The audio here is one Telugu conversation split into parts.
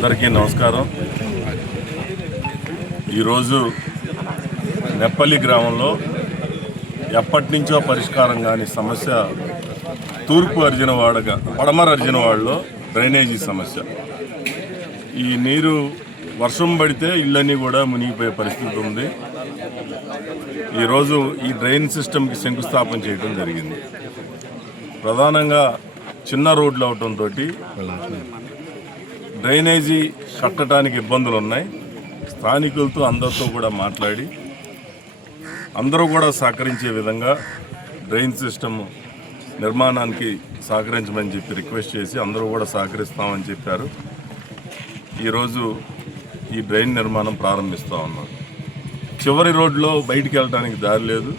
అందరికీ నమస్కారం. ఈరోజు నెప్పల్లి గ్రామంలో ఎప్పటి నుంచో పరిష్కారం కాని సమస్య తూర్పు అర్జునవాడగా పడమర అర్జునవాడలో డ్రైనేజీ సమస్య. ఈ నీరు వర్షం పడితే ఇళ్ళన్నీ కూడా మునిగిపోయే పరిస్థితి ఉంది. ఈరోజు ఈ డ్రైన్ సిస్టమ్కి శంకుస్థాపన చేయడం జరిగింది. ప్రధానంగా చిన్న రోడ్లు అవటంతో డ్రైనేజీ కట్టడానికి ఇబ్బందులు ఉన్నాయి. స్థానికులతో అందరితో కూడా మాట్లాడి అందరూ కూడా సహకరించే విధంగా డ్రైన్ సిస్టమ్ నిర్మాణానికి సహకరించమని చెప్పి రిక్వెస్ట్ చేసి అందరూ కూడా సహకరిస్తామని చెప్పారు. ఈరోజు ఈ డ్రైన్ నిర్మాణం ప్రారంభిస్తూ ఉన్నాం. చివరి రోడ్లో బయటికి వెళ్ళడానికి దారి లేదు.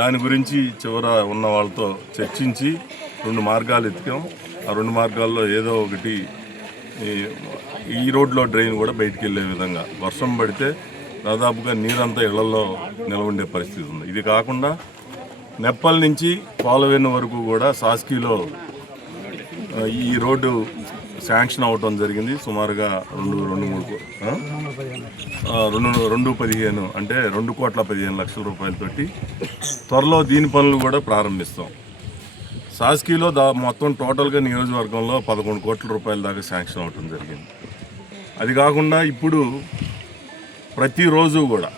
దాని గురించి చివర ఉన్న వాళ్ళతో చర్చించి 2 మార్గాలు ఎత్తికాం. ఆ 2 మార్గాల్లో ఏదో ఒకటి ఈ రోడ్లో డ్రైన్ కూడా బయటికి వెళ్ళే విధంగా, వర్షం పడితే దాదాపుగా నీరంతా ఇళ్లలో నిలవండే పరిస్థితి ఉంది. ఇది కాకుండా నెప్పల్ నుంచి పాలవేను వరకు కూడా సాస్కీలో ఈ రోడ్డు శాంక్షన్ అవ్వటం జరిగింది. సుమారుగా 215 అంటే 2,15,00,000 రూపాయలతోటి త్వరలో దీని పనులు కూడా ప్రారంభిస్తాం. సాస్కీలో మొత్తం టోటల్గా నియోజకవర్గంలో 11 కోట్ల రూపాయల దాకా శాంక్షన్ అవటం జరిగింది. అది కాకుండా ఇప్పుడు ప్రతిరోజు కూడా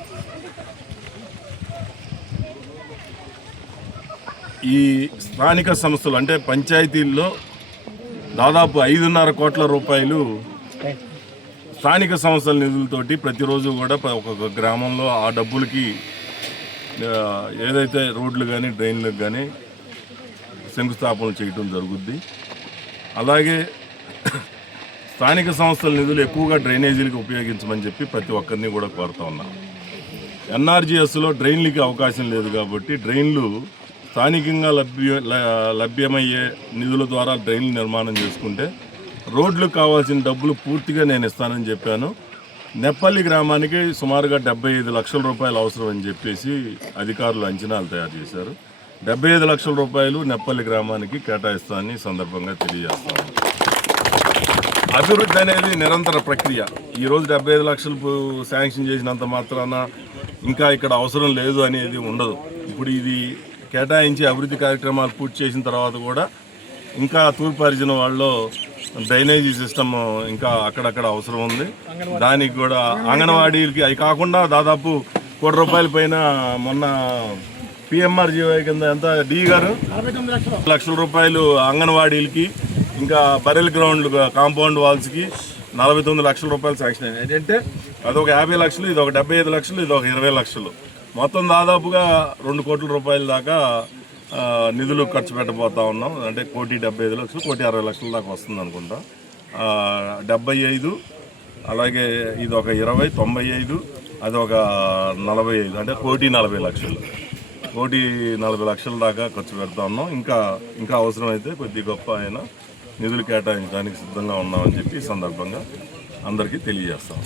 ఈ స్థానిక సంస్థలు అంటే పంచాయతీల్లో దాదాపు 5.5 కోట్ల రూపాయలు స్థానిక సంస్థల నిధులతోటి ప్రతిరోజు కూడా ఒక్కొక్క గ్రామంలో ఆ డబ్బులకి ఏదైతే రోడ్లు కానీ డ్రైన్లకు కానీ శంకుస్థాపనలు చేయటం జరుగుద్ది. అలాగే స్థానిక సంస్థల నిధులు ఎక్కువగా డ్రైనేజీలకు ఉపయోగించమని చెప్పి ప్రతి ఒక్కరిని కూడా కోరుతా ఉన్నాం. ఎన్ఆర్జీఎస్లో డ్రైన్లకి అవకాశం లేదు కాబట్టి డ్రైన్లు స్థానికంగా లభ్యమయ్యే నిధుల ద్వారా డ్రైన్లు నిర్మాణం చేసుకుంటే రోడ్లకు కావాల్సిన డబ్బులు పూర్తిగా నేను ఇస్తానని చెప్పాను. నెప్పల్లి గ్రామానికి సుమారుగా 75 లక్షల రూపాయలు అవసరం అని చెప్పేసి అధికారులు అంచనాలు తయారు చేశారు. 75 లక్షల రూపాయలు నెప్పల్లి గ్రామానికి కేటాయిస్తానని సందర్భంగా తెలియజేస్తాను. అభివృద్ధి అనేది నిరంతర ప్రక్రియ. ఈరోజు 75 లక్షలు శాంక్షన్ చేసినంత మాత్రాన ఇంకా ఇక్కడ అవసరం లేదు అనేది ఉండదు. ఇప్పుడు ఇది కేటాయించి అభివృద్ధి కార్యక్రమాలు పూర్తి చేసిన తర్వాత కూడా ఇంకా తూర్పు అర్జున వాళ్ళలో డ్రైనేజీ సిస్టమ్ ఇంకా అక్కడక్కడ అవసరం ఉంది. దానికి కూడా అంగన్వాడీలకి అవి కాకుండా దాదాపు 1 కోటి రూపాయల పైన మొన్న పిఎంఆర్జీవై కింద ఎంత డి గారు 49 లక్షల రూపాయలు అంగన్వాడీలకి, ఇంకా బరెల్ గ్రౌండ్లు కాంపౌండ్ వాల్స్కి 49 లక్షల రూపాయలు శాంక్షన్ అయినాయి. ఏంటంటే అదొక 50 లక్షలు, ఇది ఒక 75 లక్షలు, ఇది ఒక 20 లక్షలు, మొత్తం దాదాపుగా 2 కోట్ల రూపాయల దాకా నిధులు ఖర్చు పెట్టబోతా ఉన్నాం. అంటే 1,75 లక్షలు, 1,60 దాకా వస్తుంది అనుకుంటా. 75, అలాగే ఇది ఒక 20, 95, అది ఒక 45, అంటే 1,40 లక్షలు, 1,40 లక్షల దాకా ఖర్చు పెడతా ఉన్నాం. ఇంకా అవసరమైతే కొద్ది గొప్ప అయినా నిధులు కేటాయించడానికి సిద్ధంగా ఉన్నామని చెప్పి ఈ సందర్భంగా అందరికీ తెలియజేస్తాం.